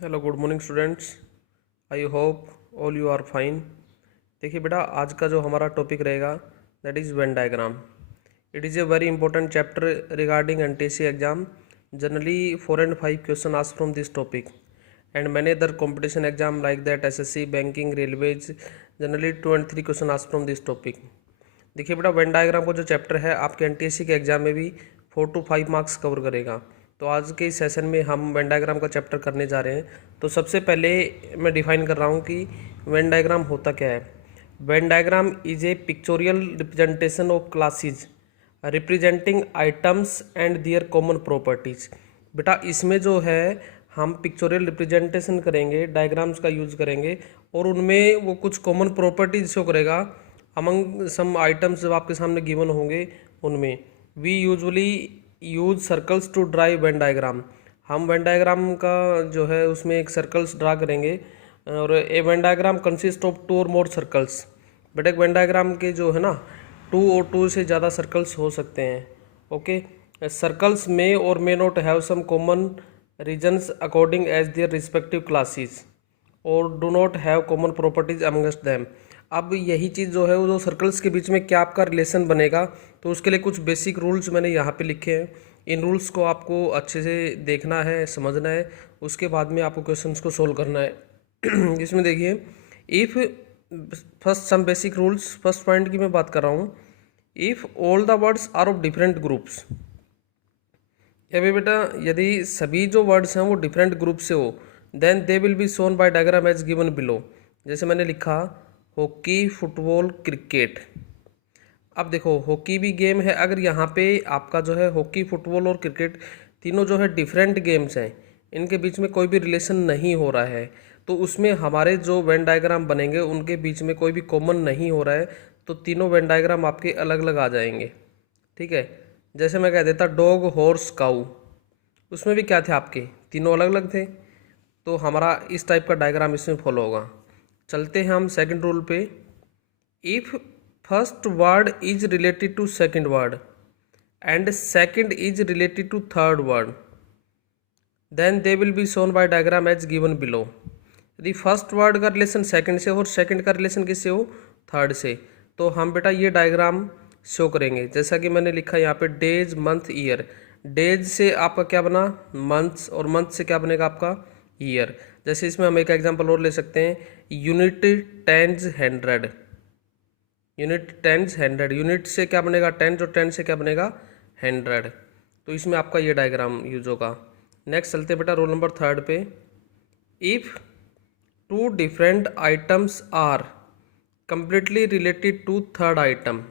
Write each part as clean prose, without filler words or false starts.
Hello good morning students. I hope all you are fine. देखिए बेटा, आज का जो हमारा टॉपिक रहेगा that is Venn diagram. It is a very important chapter regarding NTSC exam. Generally 4 and 5 question ask from this topic and many other competition exam like that SSC, banking, railways, generally 2 and 3 question ask from this topic. देखिए बेटा, when diagram का जो chapter है आपके NTSC के exam में भी 4 to 5 marks cover करेगा। तो आज के इस सेशन में हम वेन डायग्राम का चैप्टर करने जा रहे हैं। तो सबसे पहले मैं डिफाइन कर रहा हूँ कि वेन डायग्राम होता क्या है। Venn diagram is a pictorial representation of classes representing items and their common properties. बेटा, इसमें जो है हम पिक्चोरियल रिप्रेजेंटेशन करेंगे, डायग्राम्स का यूज करेंगे और उनमें वो कुछ कॉमन प्रॉपर्टीज शो करेगा अमंग सम आइटम्स जब आपके सामने गिवन होंगे उनमें। We usually use circles to drive Venn diagram. हम वेन डायग्राम का जो है उसमें एक सर्कल्स ड्रा करेंगे और a Venn diagram consist of 2 or more circles. But एक वेन डायग्राम के जो है ना 2 और 2 से ज़्यादा सर्कल्स हो सकते हैं। ओके, सर्कल्स में और may not have some common reasons according as their respective classes और do not have common properties amongst them. अब यही चीज़ जो है वो जो सर्कल्स के बीच में क्या आपका रिलेशन बनेगा, तो उसके लिए कुछ बेसिक रूल्स मैंने यहाँ पे लिखे हैं। इन रूल्स को आपको अच्छे से देखना है, समझना है, उसके बाद में आपको क्वेश्चंस को सोल्व करना है। इसमें देखिए, if first some basic rules, first point की मैं बात कर रहा हूँ। If all the words are of different groups, अभी बेटा यदि सभी जो वर्ड्स हैं वो डिफरेंट ग्रुप से हो, then they will be shown by diagram as given below. जैसे मैंने लिखा हॉकी, फुटबॉल, क्रिकेट। अब देखो, हॉकी भी गेम है, अगर यहाँ पे आपका जो है हॉकी, फुटबॉल और क्रिकेट तीनों जो है डिफरेंट गेम्स हैं, इनके बीच में कोई भी रिलेशन नहीं हो रहा है, तो उसमें हमारे जो वेन डायग्राम बनेंगे उनके बीच में कोई भी कॉमन नहीं हो रहा है, तो तीनों वेन डायग्राम आपके अलग अलग आ जाएंगे। ठीक है, जैसे मैं कह देता डॉग, हॉर्स, काऊ, उसमें भी क्या थे आपके तीनों अलग अलग थे, तो हमारा इस टाइप का डायग्राम इसमें फॉलो होगा। चलते हैं हम सेकंड रूल पे। If first word is related to second word and second is related to third word, then they will be shown by diagram as given below. यदि फर्स्ट वर्ड का relation second से हो और second का relation किससे हो, third से, तो हम बेटा ये डायग्राम शो करेंगे। जैसा कि मैंने लिखा यहाँ पे डेज, मंथ, ईयर। डेज से आपका क्या बना, मंथ्स, और मंथ से क्या बनेगा आपका ईयर। जैसे इसमें हम एक एग्जांपल और ले सकते हैं, unit, tens, hundred. Unit, tens, hundred, unit से क्या बनेगा टेंस और टेंस से क्या बनेगा हंड्रेड। तो इसमें आपका ये डायग्राम यूज होगा। नेक्स्ट चलते बेटा रोल नंबर थर्ड पे। If 2 different items are completely related to third item.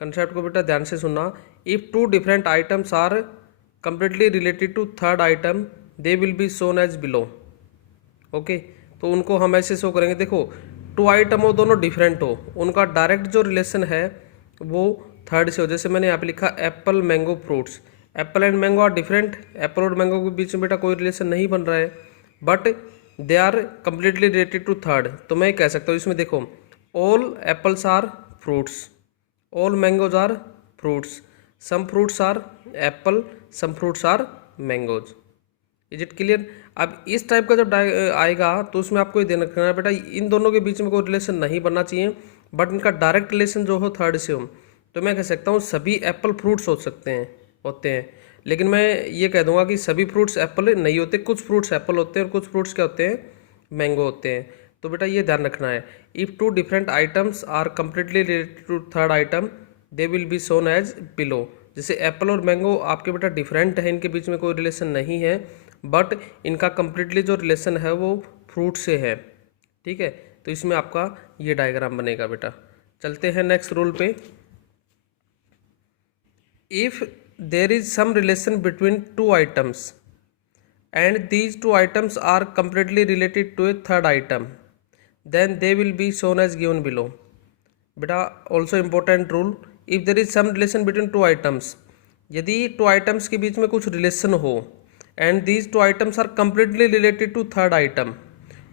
Concept को बेटा ध्यान से सुनना। If 2 different items are completely related to third item, they will be shown as below. Okay, तो उनको हम ऐसे शो करेंगे। देखो, 2 आइटम हो, दोनों डिफरेंट हो, उनका डायरेक्ट जो रिलेशन है वो थर्ड से हो। जैसे मैंने यहाँ पे लिखा apple, mango, fruits. Apple and mango are different, apple और मैंगो के बीच में बेटा कोई रिलेशन नहीं बन रहा है, but they are completely related to third. तो मैं कह सकता हूँ इसमें, देखो, all apples are fruits, all mangoes are fruits, some fruits are apple, some fruits are mangoes. Is it clear. अब इस टाइप का जब आएगा तो उसमें आपको ये ध्यान रखना है बेटा, इन दोनों के बीच में कोई रिलेशन नहीं बनना चाहिए, बट इनका डायरेक्ट रिलेशन जो हो थर्ड से हो। तो मैं कह सकता हूँ सभी एप्पल फ्रूट्स हो सकते हैं, होते हैं, लेकिन मैं ये कह दूंगा कि सभी फ्रूट्स एप्पल नहीं होते, कुछ फ्रूट्स एप्पल होते हैं और कुछ फ्रूट्स क्या होते हैं, मैंगो होते हैं। तो बेटा ये ध्यान रखना है। If 2 different items are completely related to third item, they will be shown as below. जैसे एप्पल और मैंगो आपके बेटा डिफरेंट है, इनके बीच में कोई रिलेशन नहीं है, बट इनका कंप्लीटली जो रिलेशन है वो फ्रूट से है। ठीक है, तो इसमें आपका ये डायग्राम बनेगा बेटा। चलते हैं नेक्स्ट रूल पे। If there is some relation between 2 items and these 2 items are completely related to a third item, then they will be shown as given below. बेटा also important rule, if there is some relation between 2 items, यदि 2 items के बीच में कुछ relation हो and these 2 items are completely related to third item.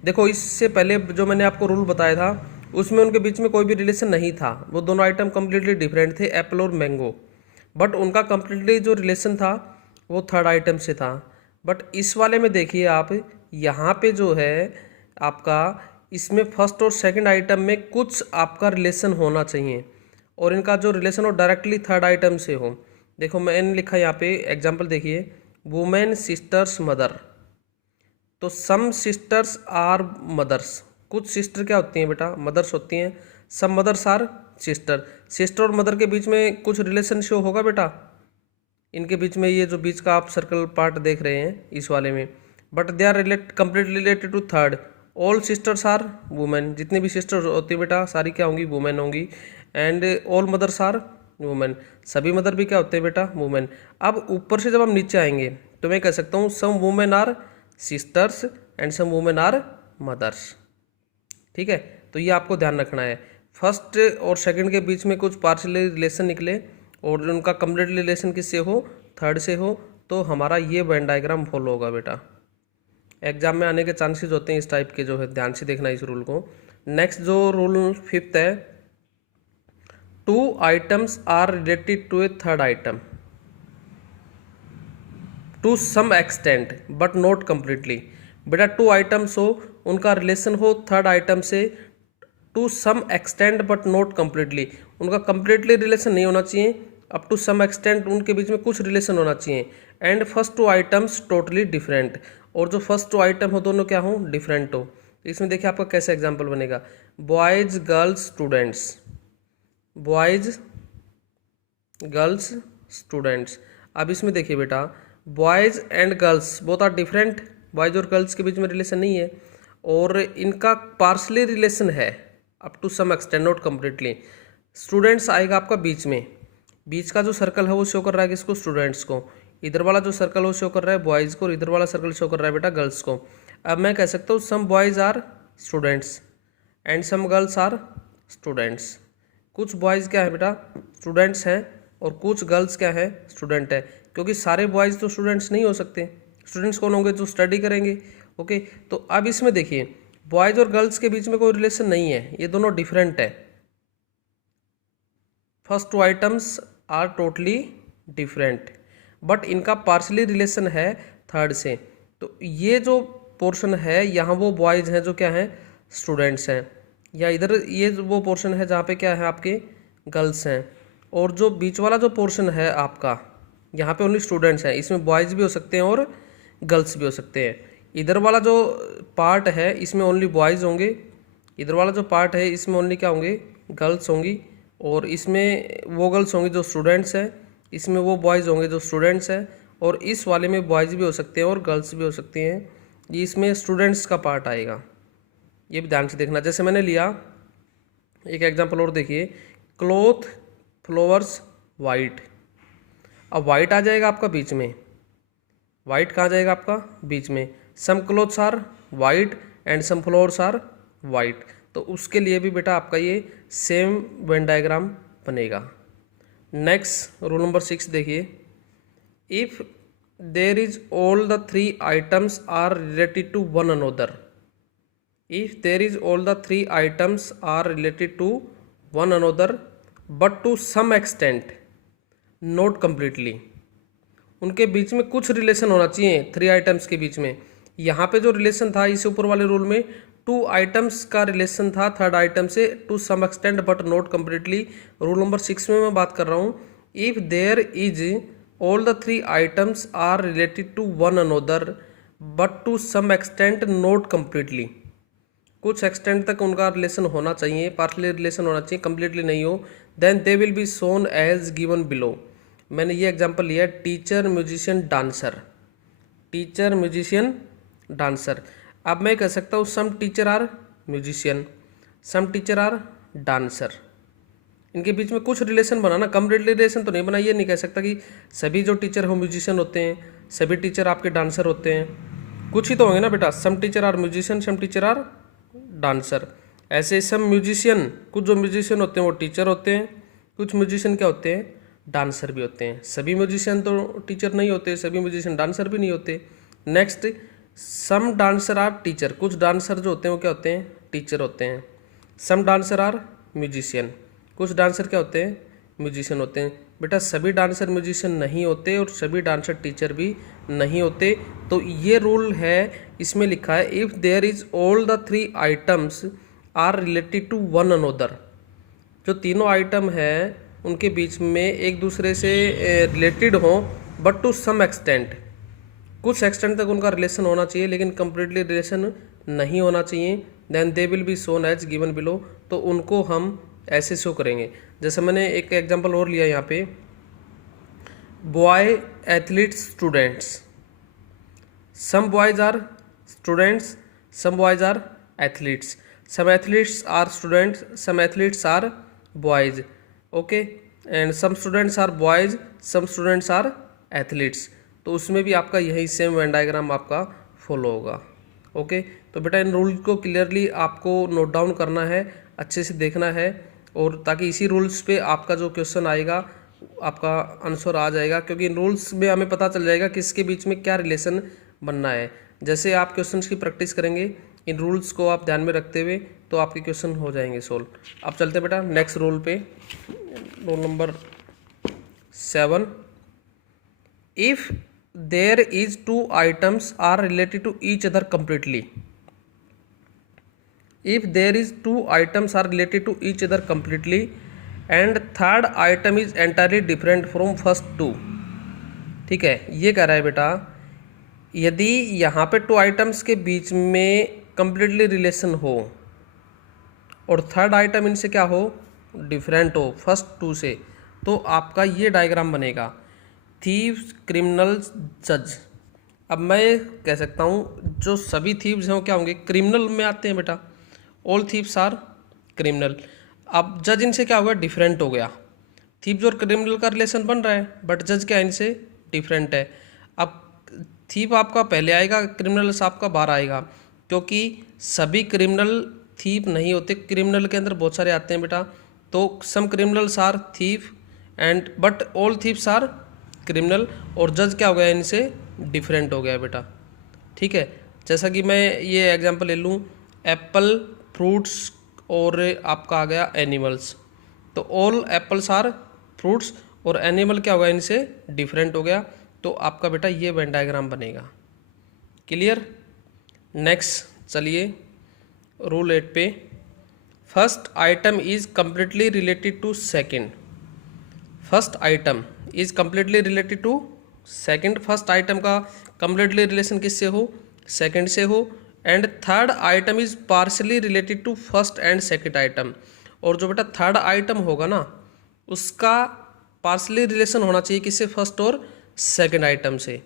देखो, इससे पहले जो मैंने आपको रूल बताया था उसमें उनके बीच में कोई भी रिलेशन नहीं था, वो दोनों आइटम कंप्लीटली डिफरेंट थे, एप्पल और मैंगो, बट उनका कंप्लीटली जो रिलेशन था वो थर्ड आइटम से था। बट इस वाले में देखिए आप, यहाँ पे जो है आपका इसमें फर्स्ट और सेकंड आइटम में कुछ आपका रिलेशन होना चाहिए और इनका जो रिलेशन हो डायरेक्टली थर्ड आइटम से हो। देखो मैंने लिखा यहाँ पे एग्जांपल देखिए, वुमेन सिस्टर्स मदर, तो सम सिस्टर्स आर मदर्स, कुछ सिस्टर क्या होती हैं बेटा, मदर्स होती हैं। सम मदर्स आर सिस्टर, सिस्टर और मदर के बीच में कुछ रिलेशन शो होगा बेटा, इनके बीच में ये जो बीच का आप सर्कल पार्ट देख रहे हैं इस वाले में, but they are completely related to third. All sisters are women, जितनी भी सिस्टर्स होती है बेटा सारी क्या होंगी, वुमेन होंगी। And all mothers are women, सभी मदर भी क्या होते हैं बेटा, वुमेन। अब ऊपर से जब हम नीचे आएंगे तो मैं कह सकता हूँ some women are sisters and some women are mothers. ठीक है, तो ये आपको ध्यान रखना है। फर्स्ट और सेकंड के बीच में कुछ पार्शियली रिलेशन निकले और उनका कंप्लीट रिलेशन किससे हो, थर्ड से हो, तो हमारा ये वेन डायग्राम फॉलो होगा बेटा। एग्जाम में आने के चांसेस होते हैं इस टाइप के, जो है ध्यान से देखना इस रूल को। नेक्स्ट जो रूल फिफ्थ है, two items are related to a third item to some extent but not completely. बेटा टू आइटम्स हो, उनका रिलेशन हो थर्ड आइटम से to some extent but not completely, उनका कंप्लीटली रिलेशन नहीं होना चाहिए, अप टू सम एक्सटेंट उनके बीच में कुछ रिलेशन होना चाहिए। And first two items totally different, और जो फर्स्ट टू आइटम हो दोनों क्या हो, डिफरेंट हो। तो इसमें देखिए आपका कैसा एग्जाम्पल बनेगा, boys girls students, boys girls students. अब इसमें देखिए बेटा boys and girls both are different, boys और गर्ल्स के बीच में रिलेशन नहीं है और इनका पार्शली रिलेशन है up to some extent not completely. Students आएगा आपका बीच में, बीच का जो सर्कल है वो शो कर रहा है किसको, स्टूडेंट्स को। इधर वाला जो सर्कल वो शो कर रहा है बॉयज़ को और इधर वाला सर्कल शो कर रहा है बेटा गर्ल्स को। अब मैं कह सकता हूँ some boys are students and some girls are students. कुछ बॉयज़ क्या है बेटा, स्टूडेंट्स हैं, और कुछ गर्ल्स क्या है, स्टूडेंट है, क्योंकि सारे बॉयज़ तो स्टूडेंट्स नहीं हो सकते। स्टूडेंट्स कौन होंगे, जो स्टडी करेंगे। ओके, तो अब इसमें देखिए बॉयज़ और गर्ल्स के बीच में कोई रिलेशन नहीं है, ये दोनों डिफरेंट है। First two items are totally different but इनका पार्शली रिलेशन है थर्ड से। तो ये जो पोर्शन है यहाँ वो बॉयज़ हैं जो क्या हैं, स्टूडेंट्स हैं, या इधर ये वो पोर्शन है जहाँ पे क्या है आपके गर्ल्स हैं, और जो बीच वाला जो पोर्शन है आपका यहाँ पे ओनली स्टूडेंट्स हैं। इसमें बॉयज़ भी हो सकते हैं और गर्ल्स भी हो सकते हैं। इधर वाला जो पार्ट है इसमें ओनली बॉयज़ होंगे, इधर वाला जो पार्ट है इसमें ओनली क्या होंगे, गर्ल्स होंगी, और इसमें वो गर्ल्स होंगी जो स्टूडेंट्स हैं, इसमें वो बॉयज़ होंगे जो स्टूडेंट्स हैं, और इस वाले में बॉयज़ भी हो सकते हैं और गर्ल्स भी हो सकते हैं। ये इसमें स्टूडेंट्स का पार्ट आएगा, ये भी ध्यान से देखना। जैसे मैंने लिया एक एग्जांपल और देखिए, क्लॉथ फ्लावर्स वाइट। अब वाइट आ जाएगा आपका बीच में, वाइट कहाँ जाएगा आपका बीच में। Some clothes are white and some flowers are white, तो उसके लिए भी बेटा आपका ये सेम वेन डायग्राम बनेगा। नेक्स्ट रूल नंबर 6 देखिए, if there is all the three items are related to one another, if there is all the three items are related to one another but to some extent not completely, उनके बीच में कुछ relation होना चाहिए three items के बीच में। यहाँ पे जो रिलेशन था इस ऊपर वाले रूल में टू आइटम्स का रिलेशन था थर्ड आइटम से to some extent but not completely. Rule number 6 में मैं बात कर रहा हूँ, if there is all the three items are related to one another but to some extent not completely, कुछ एक्सटेंट तक उनका रिलेशन होना चाहिए, पार्शली रिलेशन होना चाहिए, कम्प्लीटली नहीं हो, then they will be shown as given below. मैंने ये एग्जांपल लिया, teacher musician dancer, teacher musician dancer. अब मैं कह सकता हूँ some teacher are musician, some teacher are dancer, इनके बीच में कुछ रिलेशन बनाना, कम्प्लीटली रिलेशन तो नहीं बना। ये नहीं कह सकता कि सभी जो टीचर हो म्यूजिशियन होते हैं, सभी टीचर आपके डांसर होते हैं, कुछ ही तो होंगे ना बेटा, some teacher are musician, some teacher are dancer. ऐसे सम म्यूजिशियन, कुछ जो म्यूजिशियन होते हैं वो टीचर होते हैं, कुछ म्यूजिशियन क्या होते हैं, डांसर भी होते हैं। सभी म्यूजिशियन तो टीचर नहीं होते, सभी म्यूजिशियन डांसर भी नहीं होते। Next, some dancer are teacher, कुछ डांसर जो होते हैं वो क्या होते हैं, टीचर होते हैं। सम डांसर आर म्यूजिशियन, कुछ डांसर क्या होते हैं, म्यूजिशियन होते हैं। बेटा सभी डांसर म्यूजिशियन नहीं होते और सभी डांसर टीचर भी नहीं होते। तो ये रूल है इसमें लिखा है if there is all the three items are related to one another, जो तीनों आइटम हैं उनके बीच में एक दूसरे से रिलेटेड हों बट टू सम एक्सटेंट, कुछ एक्सटेंट तक उनका रिलेशन होना चाहिए लेकिन कंप्लीटली रिलेशन नहीं होना चाहिए, then they will be shown as given below, तो उनको हम ऐसे शो करेंगे। जैसे मैंने एक एग्जांपल और लिया यहाँ पे, boy athletes students, some boys are students, some boys are athletes, some athletes are students, some athletes are boys, okay, and some students are boys, some students are athletes, तो उसमें भी आपका यही सेम वेन डायग्राम आपका follow होगा। ओके, तो बेटा इन रूल को क्लियरली आपको नोट डाउन करना है, अच्छे से देखना है, और ताकि इसी रूल्स पे आपका जो क्वेश्चन आएगा आपका आंसर आ जाएगा, क्योंकि इन रूल्स में हमें पता चल जाएगा कि इसके बीच में क्या रिलेशन बनना है। जैसे आप क्वेश्चंस की प्रैक्टिस करेंगे इन रूल्स को आप ध्यान में रखते हुए, तो आपके क्वेश्चन हो जाएंगे सोल्व। अब चलते बेटा नेक्स्ट रूल पे, roll number 7। If there is two items are related to each other completely, if there is two items are related to each other completely and third item is entirely different from first two, ठीक है, ये कह रहा है बेटा यदि यहाँ पे टू आइटम्स के बीच में completely रिलेशन हो और थर्ड आइटम इनसे क्या हो, डिफरेंट हो फर्स्ट टू से, तो आपका ये डायग्राम बनेगा थीव्स, क्रिमिनल्स, जज। अब मैं कह सकता हूँ जो सभी थीव्स हैं वो क्या होंगे, क्रिमिनल में आते हैं बेटा, ऑल थीव्स आर क्रिमिनल। अब जज इनसे क्या होगा, डिफरेंट हो गया, थीव्स और क्रिमिनल का रिलेशन बन रहा है बट जज क्या इनसे डिफरेंट है। अब थीव आपका पहले आएगा, क्रिमिनल्स आपका बाहर आएगा, क्योंकि सभी क्रिमिनल थीव नहीं होते, क्रिमिनल के अंदर बहुत सारे आते हैं बेटा, तो some criminals are thief and but all thieves are criminal, और जज क्या हो गया, इनसे डिफरेंट हो गया बेटा, ठीक है। जैसा कि मैं ये एग्जांपल ले लूँ, एप्पल, फ्रूट्स और आपका आ गया एनिमल्स, तो ऑल एप्पल्स आर फ्रूट्स और एनिमल क्या होगा, इनसे डिफरेंट हो गया, तो आपका बेटा ये वेन डायग्राम बनेगा। क्लियर। नेक्स्ट चलिए रूल 8 पे, first item is completely related to second, first item is completely related to second, first item का कम्प्लीटली रिलेशन किससे हो, सेकेंड से हो, and third item is partially related to first and second item, और जो बेटा third item होगा ना उसका पार्शली रिलेशन होना चाहिए किससे, फर्स्ट और सेकेंड आइटम से।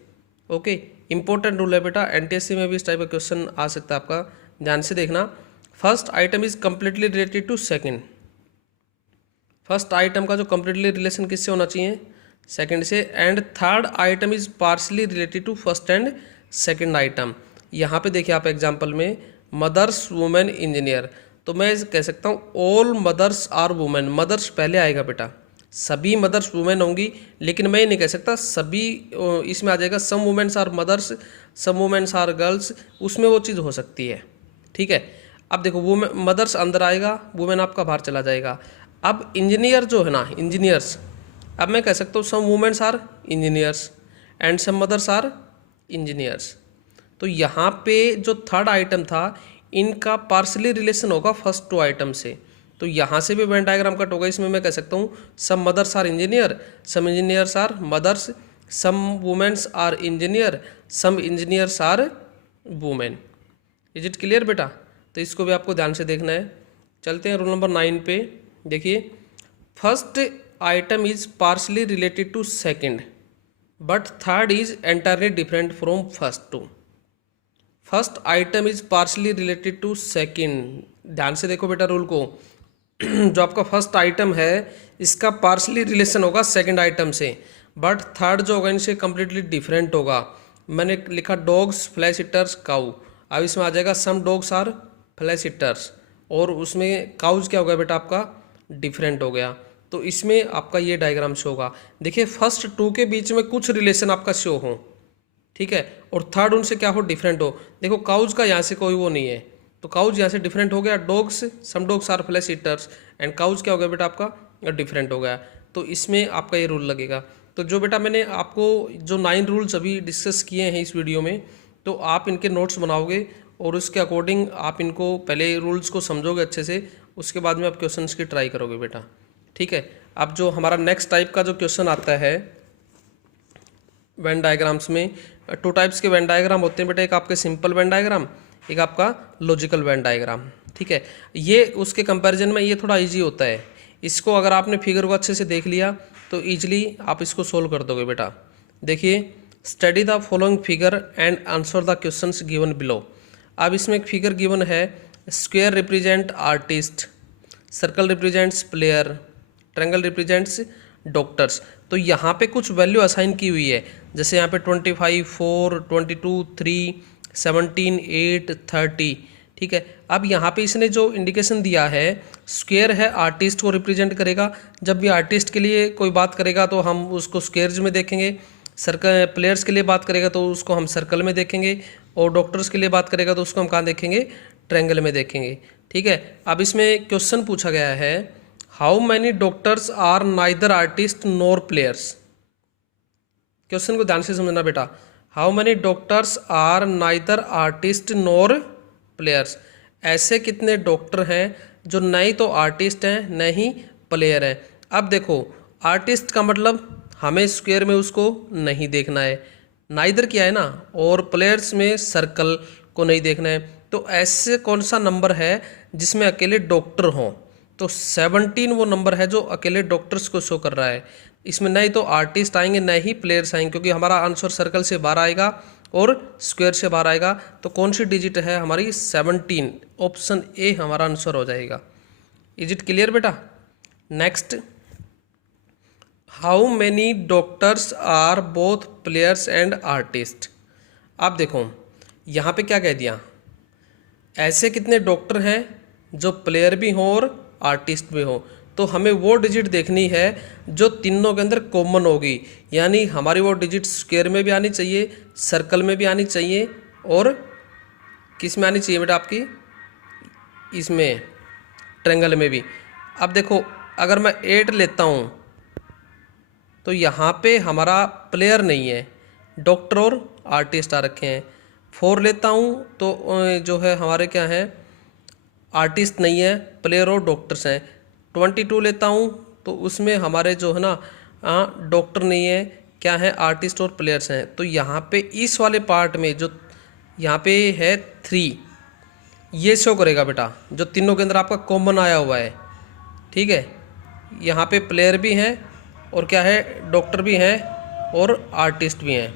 ओके, इंपॉर्टेंट रूल है बेटा, एनटीएससी में भी इस टाइप का क्वेश्चन आ सकता है आपका, ध्यान से देखना। First item is completely related to second, first item का जो कम्प्लीटली रिलेशन किससे होना चाहिए, सेकंड से, and third item is partially related to first and second item. यहाँ पे देखिए आप एग्जांपल में मदर्स वुमेन इंजीनियर, तो मैं कह सकता हूँ all mothers are women, mothers पहले आएगा बेटा, सभी मदर्स वुमेन होंगी, लेकिन मैं ये नहीं कह सकता सभी, इसमें आ जाएगा some womens are mothers, some womens are girls, उसमें वो चीज़ हो सकती है, ठीक है। अब देखो वुमेन, मदर्स अंदर आएगा, वुमेन आपका बाहर चला जाएगा। अब इंजीनियर जो है ना, इंजीनियर्स, अब मैं कह सकता हूँ some womens are engineers and some mothers are engineers, तो यहाँ पे जो थर्ड आइटम था इनका पार्शली रिलेशन होगा फर्स्ट टू आइटम से, तो यहाँ से भी वेन डायग्राम कट होगा। इसमें मैं कह सकता हूँ some mothers are engineer, some engineers are mothers, some womens are engineer, some engineers are women. Is it clear बेटा, तो इसको भी आपको ध्यान से देखना है। चलते हैं रूल नंबर 9 पे, देखिए first item is partially related to second but third is entirely different from first two, first item is partially related to second, ध्यान से देखो बेटा रूल को, जो आपका फर्स्ट आइटम है इसका पार्शली रिलेशन होगा सेकंड आइटम से, बट थर्ड जो होगा इनसे कम्प्लीटली डिफरेंट होगा। मैंने लिखा डॉग्स, फ्लैश ईटर्स, काऊ, अब इसमें आ जाएगा some dogs are flesh eaters, और उसमें काउज क्या हो गया बेटा आपका डिफरेंट हो गया, तो इसमें आपका ये डायग्राम शो होगा। देखिए फर्स्ट टू के बीच में कुछ रिलेशन आपका शो हो, ठीक है, और थर्ड उनसे क्या हो डिफरेंट हो। देखो काउज का यहाँ से कोई वो नहीं है, तो काउज यहाँ से डिफरेंट हो गया, dogs, some dogs are flesh eaters and cows क्या हो गया बेटा आपका डिफरेंट हो गया, तो इसमें आपका ये रूल लगेगा। तो जो बेटा मैंने आपको जो 9 रूल्स अभी डिस्कस किए हैं इस वीडियो में, तो आप इनके नोट्स बनाओगे और उसके अकॉर्डिंग आप इनको पहले रूल्स को समझोगे अच्छे से, उसके बाद में आप क्वेश्चंस की ट्राई करोगे बेटा, ठीक है। अब जो हमारा नेक्स्ट टाइप का जो क्वेश्चन आता है वेन डायग्राम्स में, 2 टाइप्स के वेन डायग्राम होते हैं बेटा, एक आपके सिंपल वेन डायग्राम, एक आपका लॉजिकल वेन डायग्राम, ठीक है। ये उसके कंपैरिजन में ये थोड़ा इजी होता है। इसको अगर आपने फिगर को अच्छे से देख लिया तो ईजिली आप इसको सोल्व कर दोगे बेटा। देखिए, study the following figure and answer the questions given below. अब इसमें एक फिगर गिवन है, square represent artist, circle represents player, triangle represents doctors. तो यहाँ पे कुछ वैल्यू असाइन की हुई है, जैसे यहाँ पे 25, 4, 22, 3, 17, 8, 30, ठीक है। अब यहाँ पे इसने जो इंडिकेशन दिया है, स्क्वायर है आर्टिस्ट को रिप्रेजेंट करेगा। जब भी आर्टिस्ट के लिए कोई बात करेगा तो हम उसको स्क्वायर्स में देखेंगे, सर्कल प्लेयर्स के लिए बात करेगा तो उसको हम सर्कल में देखेंगे, और डॉक्टर्स के लिए बात करेगा तो उसको हम कहाँ देखेंगे, ट्रायंगल में देखेंगे, ठीक है। अब इसमें क्वेश्चन पूछा गया है, how many doctors are neither artist nor players. Question को ध्यान से समझना बेटा, how many doctors are neither artist nor players. ऐसे कितने डॉक्टर हैं जो नहीं तो आर्टिस्ट हैं न ही प्लेयर हैं। अब देखो, आर्टिस्ट का मतलब हमें स्क्वायर में उसको नहीं देखना है, नाइदर क्या है ना, और प्लेयर्स में सर्कल को नहीं देखना है। तो ऐसे कौन सा नंबर है जिसमें अकेले डॉक्टर हों, तो 17 वो नंबर है जो अकेले डॉक्टर्स को शो कर रहा है। इसमें नहीं तो आर्टिस्ट आएंगे न ही प्लेयर्स आएंगे, क्योंकि हमारा आंसर सर्कल से बाहर आएगा और स्क्वायर से बाहर आएगा। तो कौन सी डिजिट है हमारी, 17, ऑप्शन ए हमारा आंसर हो जाएगा। इज इट क्लियर बेटा। Next, how many doctors are both players and artist. आप देखो यहाँ पे क्या कह दिया, ऐसे कितने डॉक्टर हैं जो प्लेयर भी हों और आर्टिस्ट भी हों। तो हमें वो डिजिट देखनी है जो तीनों के अंदर कॉमन होगी, यानी हमारी वो डिजिट स्क्वायर में भी आनी चाहिए, सर्कल में भी आनी चाहिए, और किस में आनी चाहिए बेटा आपकी, इसमें ट्रायंगल में भी। अब देखो, अगर मैं 8 लेता हूँ तो यहाँ पे हमारा प्लेयर नहीं है, डॉक्टर और आर्टिस्ट आ रखे हैं। 4 लेता हूँ तो जो है हमारे क्या है, आर्टिस्ट नहीं है, प्लेयर और डॉक्टर्स हैं। 22 लेता हूँ तो उसमें हमारे जो है ना डॉक्टर नहीं है, क्या है, आर्टिस्ट और प्लेयर्स हैं। तो यहाँ पे इस वाले पार्ट में जो यहाँ पे है 3, ये शो करेगा बेटा, जो तीनों के अंदर आपका कॉमन आया हुआ है, ठीक है। यहाँ पे प्लेयर भी हैं और क्या है, डॉक्टर भी हैं और आर्टिस्ट भी हैं।